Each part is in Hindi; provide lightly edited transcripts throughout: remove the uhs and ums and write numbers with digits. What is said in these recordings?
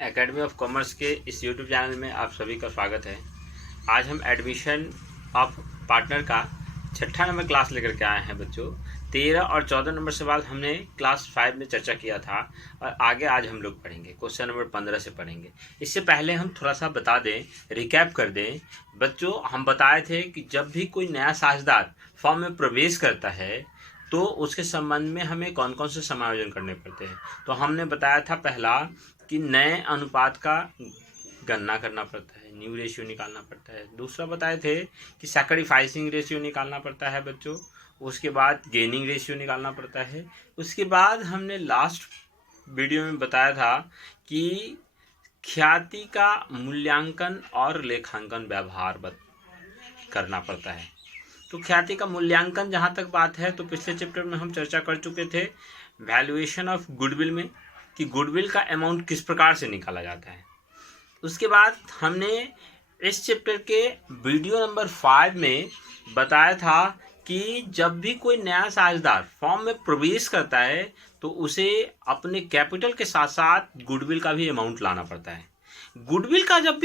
एकेडमी ऑफ कॉमर्स के इस यूट्यूब चैनल में आप सभी का स्वागत है। आज हम एडमिशन ऑफ पार्टनर का 6ठा नंबर क्लास लेकर के आए हैं बच्चों। 13 और 14 नंबर सवाल हमने क्लास 5 में चर्चा किया था और आगे आज हम लोग पढ़ेंगे, क्वेश्चन नंबर 15 से पढ़ेंगे। इससे पहले हम थोड़ा सा बता दें, रिकैप कर दें बच्चों। हम बताए थे कि जब भी कोई नया साझेदार फॉर्म में प्रवेश करता है तो उसके संबंध में हमें कौन कौन से समायोजन करने पड़ते हैं। तो हमने बताया था पहला कि नए अनुपात का गणना करना पड़ता है, न्यू रेशियो निकालना पड़ता है। दूसरा बताए थे कि सैक्रिफाइसिंग रेशियो निकालना पड़ता है बच्चों। उसके बाद गेनिंग रेशियो निकालना पड़ता है। उसके बाद हमने लास्ट वीडियो में बताया था कि ख्याति का मूल्यांकन और लेखांकन व्यवहार करना पड़ता है। तो ख्याति का मूल्यांकन जहाँ तक बात है तो पिछले चैप्टर में हम चर्चा कर चुके थे वैल्यूएशन ऑफ गुडविल में, कि गुडविल का अमाउंट किस प्रकार से निकाला जाता है। उसके बाद हमने इस चैप्टर के वीडियो नंबर 5 में बताया था कि जब भी कोई नया साझेदार फॉर्म में प्रवेश करता है तो उसे अपने कैपिटल के साथ साथ गुडविल का भी अमाउंट लाना पड़ता है। गुडविल का जब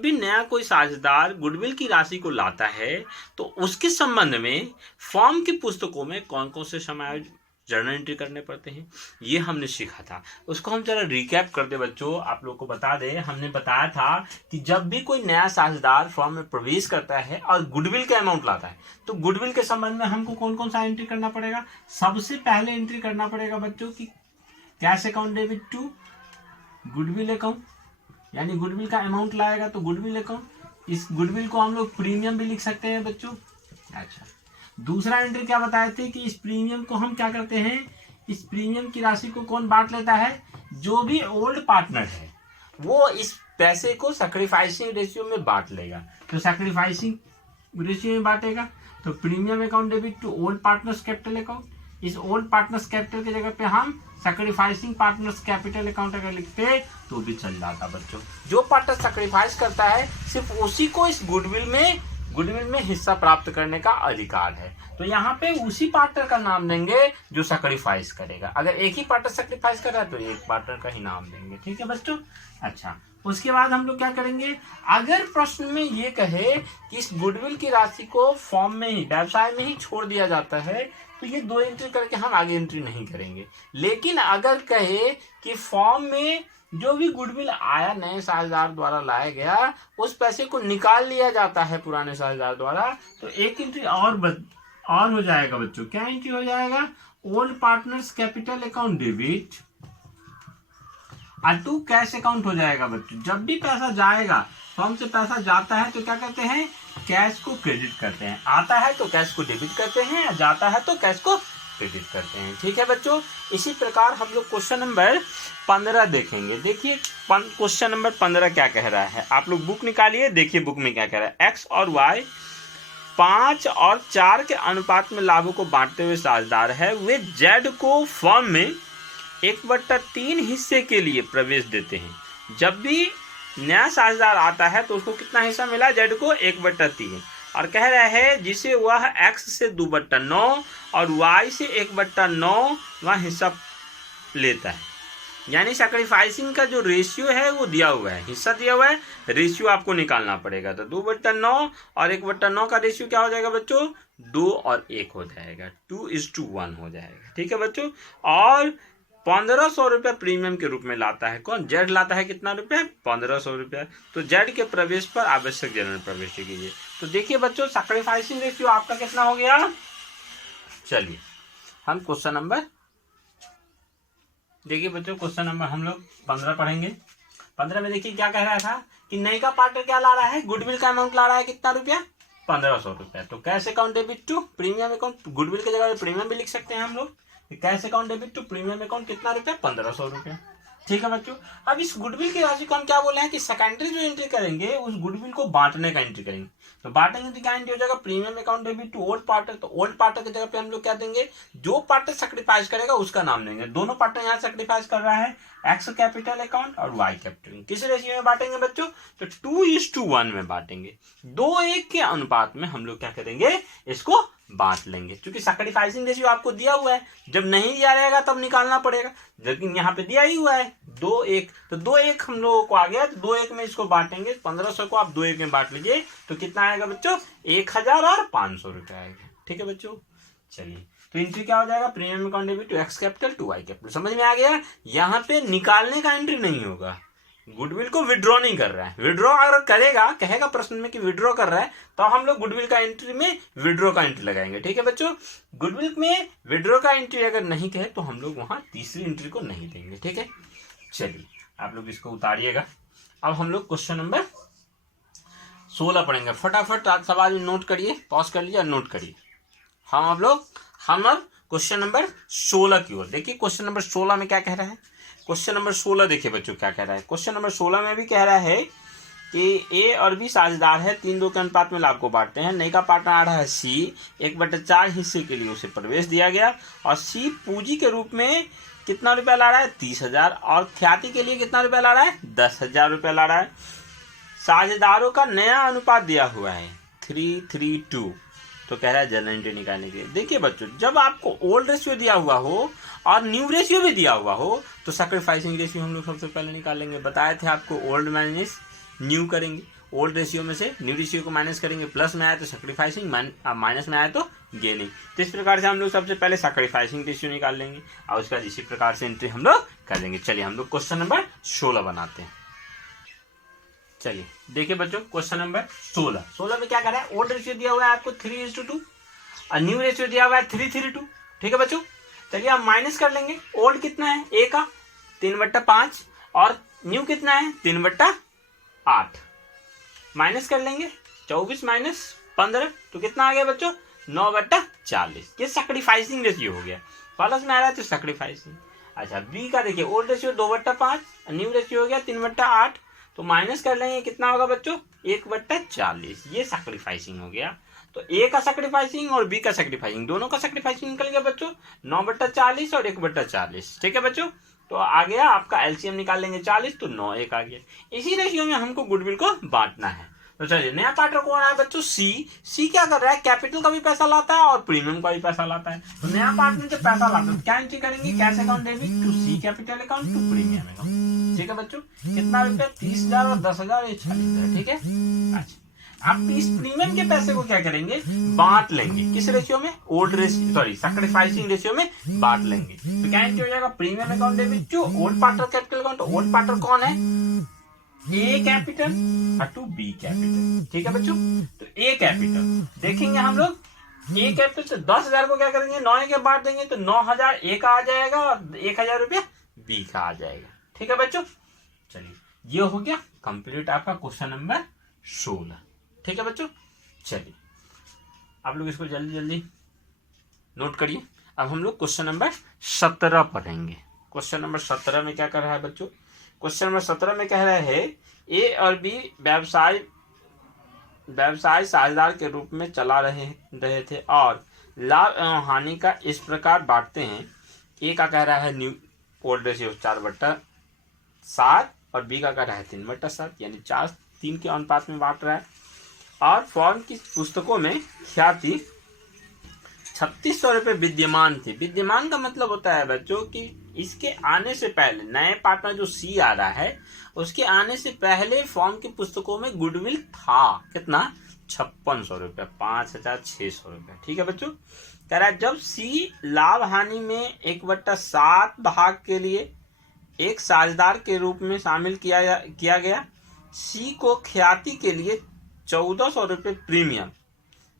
भी नया कोई साझेदार गुडविल की राशि को लाता है तो उसके संबंध में फॉर्म की पुस्तकों में कौन कौन से समायोजन जर्नल एंट्री करने पड़ते हैं, ये हमने सीखा था। उसको हम जरा रिकैप कर दे बच्चों, आप लोग को बता दें। हमने बताया था कि जब भी कोई नया साझेदार फॉर्म में प्रवेश करता है और गुडविल का अमाउंट लाता है तो गुडविल के संबंध में हमको कौन कौन सा एंट्री करना पड़ेगा। सबसे पहले एंट्री करना पड़ेगा बच्चों की cash account debit to goodwill account, यानी गुडविल का अमाउंट लाएगा तो गुडविल अकाउंट। इस गुडविल को हम लोग प्रीमियम भी लिख सकते हैं बच्चों। अच्छा, दूसरा एंट्री क्या बताए थे कि इस प्रीमियम को हम क्या करते हैं, इस प्रीमियम की राशि को कौन बांट लेता है, जो भी ओल्ड पार्टनर है वो इस पैसे को सैक्रिफाइसिंग रेशियो में बांट लेगा। तो सैक्रिफाइसिंग रेशियो में बांटेगा तो premium account debit to old partners capital account. इस ओल्ड पार्टनर्स कैपिटल की जगह पे हम सैक्रिफाइसिंग पार्टनर्स कैपिटल अकाउंट अगर लिखते तो भी चल जाता बच्चों। जो पार्टनर सैक्रिफाइस करता है सिर्फ उसी को इस गुडविल में हिस्सा प्राप्त करने का अधिकार है। तो यहाँ पे उसी पार्टनर का नाम देंगे जो सैक्रिफाइस करेगा। अगर एक ही पार्टनर सैक्रिफाइस कर रहा है तो एक पार्टनर का ही नाम देंगे, ठीक है बच्चों। अच्छा, उसके बाद हम लोग क्या करेंगे, अगर प्रश्न में ये कहे कि इस गुडविल की राशि को फॉर्म में ही, व्यवसाय में ही छोड़ दिया जाता है तो ये 2 एंट्री करके हम आगे एंट्री नहीं करेंगे। लेकिन अगर कहे कि फॉर्म में जो भी गुडविल आया नए साझेदार द्वारा लाया गया उस पैसे को निकाल लिया जाता है पुराने साझेदार द्वारा, तो एक एंट्री और हो जाएगा बच्चों। क्या एंट्री हो जाएगा, old partners capital account debit और टू कैश अकाउंट हो जाएगा बच्चों। जब भी पैसा जाएगा, फॉर्म से पैसा जाता है तो क्या करते हैं, कैश को क्रेडिट करते हैं। आता है तो कैश को डेबिट करते हैं, जाता है तो कैश को क्रेडिट करते हैं, ठीक है बच्चों। इसी प्रकार हम लोग क्वेश्चन नंबर 15 देखेंगे। देखिए क्वेश्चन नंबर 15 क्या कह रहा है, आप लोग बुक निकालिए, देखिए बुक में क्या कह रहा है। एक्स और वाई 5 और 4 के अनुपात में लाभों को बांटते हुए साझेदार है, वे जेड को फॉर्म में 1/3 हिस्से के लिए प्रवेश देते हैं। जब भी नया साझेदार आता है तो उसको कितना हिस्सा मिला, जेड को 1/3, और कह रहा है जिसे वह एक्स से 2/9 और वाई से 1/9 वह हिस्सा लेता है। यानी सैक्रिफाइसिंग का जो रेशियो है वो दिया हुआ है, हिस्सा दिया हुआ है, रेशियो आपको निकालना पड़ेगा। तो 2/9 और 1/9 का रेशियो क्या हो जाएगा बच्चों, 2 और 1 हो जाएगा, 2:1 हो जाएगा, ठीक है बच्चों। और 1500 रुपया प्रीमियम के रूप में लाता है कौन, जेड लाता है कितना रुपया, 1500 रुपया। तो जेड के प्रवेश पर आवश्यक जनरल प्रवेश कीजिए। तो देखिए बच्चों सैक्रिफाइसिंग रेशियो आपका कितना हो गया। चलिए हम क्वेश्चन नंबर देखिए बच्चों, क्वेश्चन नंबर हम लोग 15 पढ़ेंगे। 15 में देखिए क्या कह रहा था कि नई का पार्टनर क्या ला रहा है, गुडविल का अमाउंट ला रहा है कितना रुपया, 1500 रुपया। तो cash account debit to premium account, goodwill की जगह प्रीमियम भी लिख सकते हैं हम लोग। Cash account debit to premium account कितना रुपया, 1500 रुपया, ठीक है बच्चों। अब इस गुडविल की राशि को हम क्या बोले हैं कि सेकेंडरी जो एंट्री करेंगे उस गुडविल को बांटने का एंट्री करेंगे। तो बांटेंगे तो क्या एंट्री हो जाएगा, premium account debit to old partner. तो ओल्ड पार्टनर की जगह पे हम लोग क्या देंगे, जो पार्टनर सैक्रिफाइस करेगा उसका नाम देंगे। दोनों पार्टनर यहाँ सैक्रिफाइस कर रहा है, एक्स कैपिटल अकाउंट और वाई कैपिटल। किस रेशियो में बांटेंगे बच्चों, तो 2:1 में बांटेंगे। 2:1 के अनुपात में हम लोग क्या करेंगे, इसको बांट लेंगे, क्योंकि सैक्रिफाइसिंग रेशियो आपको दिया हुआ है, जब नहीं दिया रहेगा तब निकालना पड़ेगा, लेकिन यहाँ पे दिया ही हुआ है 2-1, तो 2-1 हम लोगों को आ गया, तो 2-1 में इसको बांटेंगे, 1500 को आप 2-1 में बांट लीजिए तो कितना आएगा बच्चों, 1000 रुपये आएगा। ठीक है बच्चों, चलिए तो एंट्री क्या हो जाएगा, premium account debit to X capital to Y capital. समझ में आ गया, यहाँ पे निकालने का एंट्री नहीं होगा, गुडविल को विड्रॉ नहीं कर रहा है। विड्रॉ अगर करेगा, कहेगा प्रश्न में कि विड्रॉ कर रहा है, तो हम लोग गुडविल का एंट्री में विड्रॉ का एंट्री लगाएंगे। ठीक है बच्चों, गुडविल में विड्रॉ का एंट्री अगर नहीं कहे तो हम लोग वहां तीसरी एंट्री को नहीं देंगे। ठीक है, चलिए आप लोग इसको उतारिएगा। अब हम लोग क्वेश्चन नंबर 16 पढ़ेंगे। फटाफट आप सवाल नोट करिए, पॉज कर लीजिए और नोट करिए। हम अब क्वेश्चन नंबर 16 की ओर देखिए। क्वेश्चन नंबर 16 में क्या कह रहा है, क्वेश्चन नंबर 16 देखिए बच्चों क्या कह रहा है। क्वेश्चन नंबर 16 में भी कह रहा है कि ए और बी साझेदार है, 3-2 के अनुपात में लाभ को बांटते हैं। नई का पार्टनर आ रहा है सी, 1/4 हिस्से के लिए उसे प्रवेश दिया गया और सी पूंजी के रूप में कितना रुपया ला रहा है, 30,000, और ख्याति के लिए कितना रुपया ला रहा है, 10,000 रुपया ला रहा है। साझेदारों का नया अनुपात दिया हुआ है 3:2, तो कह रहा है जनरल एंट्री निकालने के लिए। देखिए बच्चों, जब आपको ओल्ड रेशियो दिया हुआ हो और न्यू रेशियो भी दिया हुआ हो तो सैक्रिफाइसिंग रेशियो हम लोग सबसे पहले निकालेंगे। बताए थे आपको, ओल्ड माइनस न्यू करेंगे, ओल्ड रेशियो में से न्यू रेशियो को माइनस करेंगे, प्लस में आए तो सैक्रिफाइसिंग, माइनस में आए तो गेनिंग। तो इस प्रकार से हम लोग सबसे पहले सैक्रिफाइसिंग रेशियो निकाल लेंगे और उसका इसी प्रकार से एंट्री हम लोग कर देंगे। चलिए हम लोग क्वेश्चन नंबर 16 बनाते हैं। चलिए देखिए बच्चों, क्वेश्चन नंबर 16 में क्या कर रहा है, ओल्ड रेशियो दिया हुआ है आपको 3:2 और न्यू रेशियो दिया हुआ है 3:2। ठीक है बच्चों, चलिए आप माइनस कर लेंगे। ओल्ड कितना है, ए का 3/5 और न्यू कितना है 3/8, माइनस कर लेंगे। 24 माइनस 15 तो कितना आ गया बच्चों, 9/40। ये सैक्रिफाइसिंग रेशियो हो गया, प्लस में आ रहा है तो सैक्रिफाइसिंग। अच्छा, बी का देखिए, ओल्ड रेशियो 2/5, न्यू रेशियो हो गया 3/8, तो माइनस कर लेंगे, कितना होगा बच्चों, 1/40। ये सैक्रिफाइसिंग हो गया। तो ए का सैक्रिफाइसिंग और बी का सैक्रिफाइसिंग, दोनों का सैक्रिफाइसिंग निकल गया बच्चों, 9/40 और 1/40। ठीक है बच्चों, तो आ गया आपका एलसीएम निकाल लेंगे 40, तो 9-1 आ गया। इसी रेशियो में हमको गुडविल को बांटना है। तो चलिए, नया पार्टनर कौन है बच्चों, सी क्या कर रहा है, कैपिटल का भी पैसा लाता है और प्रीमियम का भी पैसा लाता है। तो नया पार्टनर जब पैसा लाता है क्या एंट्री करेंगे, cash account debit to C capital account to premium account. ठीक है बच्चों, कितना रुपया, 30,000 और 10,000, ये 40,000। ठीक है, अच्छा आप इस प्रीमियम के पैसे को क्या करेंगे, बांट लेंगे। किस रेशियो में, old ratio, sorry sacrificing ratio में बांट लेंगे। तो क्या एंट्री हो जाएगा, premium account debit to old partner capital account. Old partner कौन है, ए कैपिटल और टू बी कैपिटल। ठीक है बच्चों, तो ए कैपिटल देखेंगे हम लोग, ए कैपिटल से 10,000 को क्या करेंगे, 9 के बांट देंगे, तो 9,000 ए का आ जाएगा और 1,000 रुपया बी का आ जाएगा। ठीक है बच्चों, चलिए ये हो गया कंप्लीट आपका क्वेश्चन नंबर 16। ठीक है बच्चों, चलिए आप लोग इसको जल्दी जल्दी नोट करिए। अब हम लोग क्वेश्चन नंबर 17 पढ़ेंगे। क्वेश्चन नंबर 17 में क्या कर रहा है बच्चों, क्वेश्चन नंबर 17 में कह रहा है ए और बी व्यवसाय साझेदार के रूप में चला रहे थे और लाभ एवं हानि का इस प्रकार बांटते हैं। ए का कह रहा है न्यू ओल्ड रेशियो 4/7 और बी का कह रहा है 3/7, यानी 4-3 के अनुपात में बांट रहा है। और फॉर्म की पुस्तकों में ख्याति 3,600 रुपये विद्यमान थी। विद्यमान का मतलब होता है बच्चों कि इसके आने से पहले, नए पार्टनर जो सी आ रहा है उसके आने से पहले फॉर्म की पुस्तकों में गुडविल था कितना, 5,600 रुपये, 5,600 रुपये। ठीक है बच्चों, कह रहा है जब सी लाभ हानि में 1/7 भाग के लिए एक साझेदार के रूप में शामिल किया गया, सी को ख्याति के लिए 1,400 रुपये प्रीमियम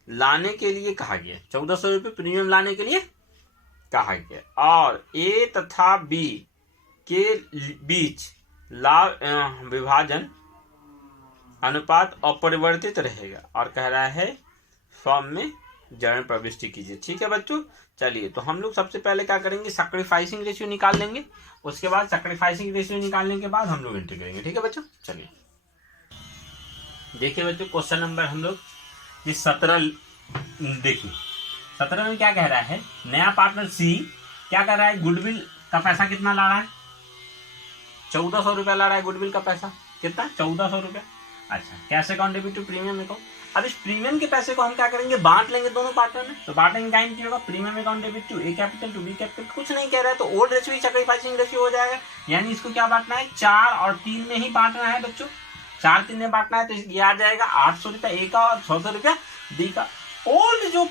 लाने के लिए कहा गया। 1,400 रुपये प्रीमियम लाने के लिए कहा गया और ए तथा बी के बीच लाभ विभाजन अनुपात अपरिवर्तित रहेगा और कह रहा है फॉर्म में जर्नल प्रविष्टि कीजिए। ठीक है बच्चों, चलिए तो हम लोग सबसे पहले क्या करेंगे, सैक्रिफाइसिंग रेशियो निकाल लेंगे। उसके बाद सैक्रिफाइसिंग रेशियो निकालने के बाद हम लोग एंट्री करेंगे। ठीक है बच्चों, चलिए देखिए बच्चों, क्वेश्चन नंबर हम लोग 17 देखिए। 17 में क्या कह रहा है, नया पार्टनर सी क्या कर रहा है, गुडविल का पैसा कितना ला रहा है, 1,400 रुपया ला रहा है। गुडविल का पैसा कितना, 1,400 रुपया। अच्छा, cash account debit to premium account. अब इस प्रीमियम के पैसे को हम क्या करेंगे, बांट लेंगे दोनों पार्टनर में। तो बांटेंगे टाइम क्या होगा, premium account debit to A capital to B capital, कुछ नहीं कह रहा है तो ओल्ड रेशियो सैक्रिफाइसिंग रेशियो हो जाएगा। यानी इसको क्या बांटना है, 4 और 3 में ही बांटना है बच्चों। 4 3 में बांटना है तो ये आ जाएगा 800 रुपया ए का और 600 रुपया बी का। ओल्ड जो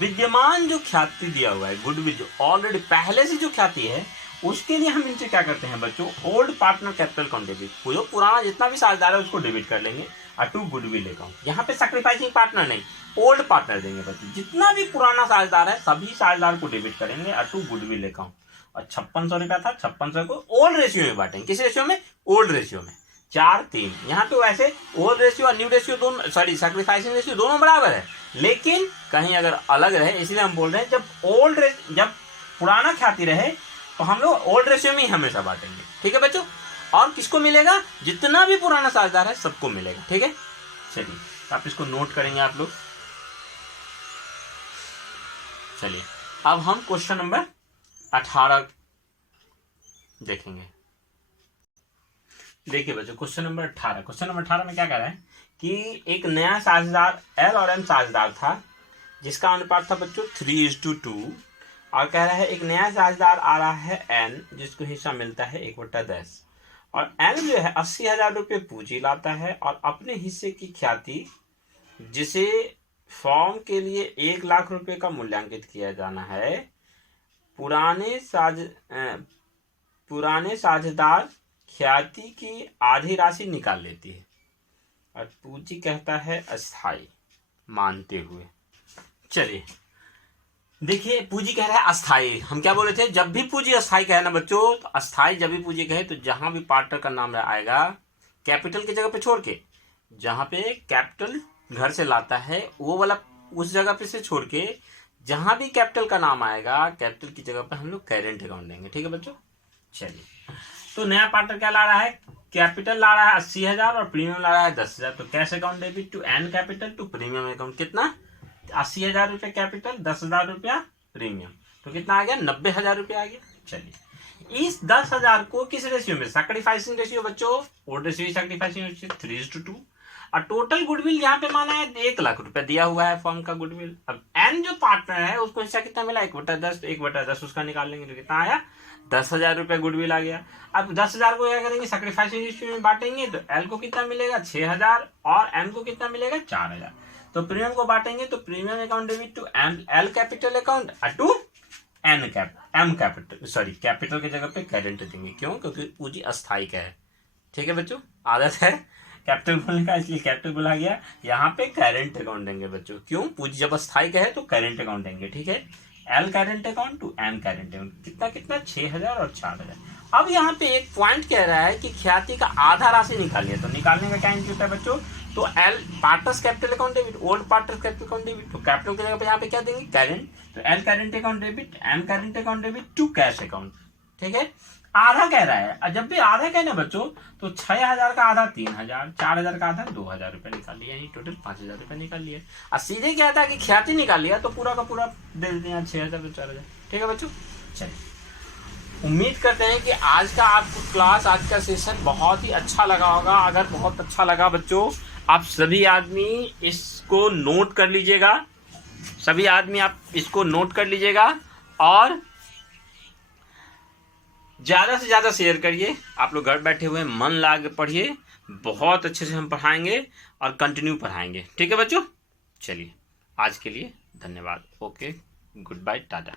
विद्यमान जो ख्याति दिया हुआ है, गुडविल जो ऑलरेडी पहले से जो ख्याति है, उसके लिए हम इनसे क्या करते हैं बच्चों, old partner capital account debit, जो पुराना जितना भी साझेदार है उसको डेबिट कर लेंगे। और टू गुडविल अकाउंट, यहाँ पे सैक्रिफाइसिंग पार्टनर नहीं, ओल्ड पार्टनर देंगे बच्चों। जितना भी पुराना साझेदार है सभी साझेदार को डेबिट करेंगे। और टू गुडविल अकाउंट, और 5600 रुपया था, 5600 को ओल्ड रेशियो में बांटेंगे। किस रेशियो में, ओल्ड रेशियो में। 4 3, यहाँ पे वैसे ओल्ड रेशियो और न्यू रेशियो दोनों, सॉरी सैक्रिफाइसिंग रेशियो दोनों बराबर है, लेकिन कहीं अगर अलग रहे, इसलिए हम बोल रहे हैं जब पुराना ख्याति रहे तो हम लोग ओल्ड रेशियो में ही हमेशा बांटेंगे। ठीक है बच्चों, और किसको मिलेगा, जितना भी पुराना साझेदार है सबको मिलेगा। ठीक है, चलिए आप इसको नोट करेंगे आप लोग। चलिए अब हम क्वेश्चन नंबर 18 देखेंगे। देखिए बच्चों, क्वेश्चन नंबर 18 में क्या कह रहा है कि एक नया साझेदार एल और एम साझेदार था, जिसका अनुपात था बच्चों 3:2, और कह रहा है एक नया साझेदार आ रहा है एन, जिसको हिस्सा मिलता है 1/10, और एन जो है 80,000 रुपये पूंजी लाता है और अपने हिस्से की ख्याति, जिसे फॉर्म के लिए 1 लाख रुपए का मूल्यांकित किया जाना है, पुराने साझेदार ख्याति की आधी राशि निकाल लेती है, और पूंजी कहता है अस्थाई मानते हुए। चलिए देखिए, पूंजी कह रहा है अस्थाई। हम क्या बोले थे, जब भी पूंजी अस्थाई कहे ना बच्चों, तो अस्थाई जब भी पूंजी कहे तो जहां भी पार्टनर का नाम आएगा कैपिटल की जगह पे छोड़ के, जहां पे कैपिटल घर से लाता है वो वाला उस जगह पे से छोड़ के, जहां भी कैपिटल का नाम आएगा कैपिटल की जगह पे हम लोग करेंट अकाउंट देंगे। ठीक है बच्चों, चलिए तो नया पार्टनर क्या ला रहा है, कैपिटल ला रहा है 80,000 और प्रीमियम ला रहा है 10,000। तो cash account debit to N capital to premium account, कितना 80,000 रुपये कैपिटल, 10,000 रुपया प्रीमियम, तो कितना आ गया 90,000 रुपया आ गया। चलिए इस 10,000 को किस रेशियो में, सैक्रिफाइसिंग रेशियो बच्चों, ओल्ड रेशियो सैक्रिफाइसिंग रेशियो 3:2, और टोटल गुडविल यहाँ पे माना है 1 लाख रुपया दिया हुआ है फर्म का गुडविल। अब एन जो पार्टनर है उसको हिस्सा कितना मिला, 1/10, 1/10 उसका निकाल लेंगे तो कितना आया 10,000 रुपया गुडविल आ गया। अब 10,000 को क्या करेंगे, सैक्रिफाइसिंग रेशियो में बांटेंगे तो एल को कितना मिलेगा 6,000 और एम को कितना मिलेगा 4,000। तो प्रीमियम को बांटेंगे तो premium account debit to L capital account to M capital, sorry capital की जगह पे करेंट देंगे। क्यों, क्योंकि पूंजी अस्थायी का है। ठीक है बच्चों, आदत है कैपिटल बोलने का, इसलिए कैपिटल बोला गया। यहाँ पे करेंट अकाउंट देंगे बच्चों, क्यों, पूंजी जब अस्थायी का है तो करेंट अकाउंट देंगे। ठीक है, L current account to M current account, कितना 6,000 और 4,000। अब यहाँ पे एक पॉइंट कह रहा है कि ख्याति का आधा राशि निकालिए, तो निकालने का क्या होता है बच्चों, तो L partners capital account debit, old partners capital account debit, तो कैपिटल की जगह पे यहाँ पे क्या देंगे करेंट, तो L current account debit, M current account debit to cash account. ठीक है, आधा कह रहा है, जब भी आधा कहना बच्चों तो 6,000 का आधा 3,000, 4,000 का आधा 2,000 रुपये निकाल लिया, यानी टोटल 5,000 रुपये निकाल लिया। और सीधे क्या था कि ख्याति निकाल लिया तो पूरा का पूरा दे देते हैं 6,000 तो 4,000। ठीक है बच्चों, चलिए उम्मीद करते हैं कि आज का आपको क्लास, आज का सेशन बहुत ही अच्छा लगा होगा। अगर बहुत अच्छा लगा बच्चों, आप सभी आदमी इसको नोट कर लीजिएगा, सभी आदमी आप इसको नोट कर लीजिएगा और ज़्यादा से ज़्यादा शेयर करिए। आप लोग घर बैठे हुए मन लगा के पढ़िए, बहुत अच्छे से हम पढ़ाएंगे और कंटिन्यू पढ़ाएंगे। ठीक है बच्चों, चलिए आज के लिए धन्यवाद। Okay, goodbye, Tata.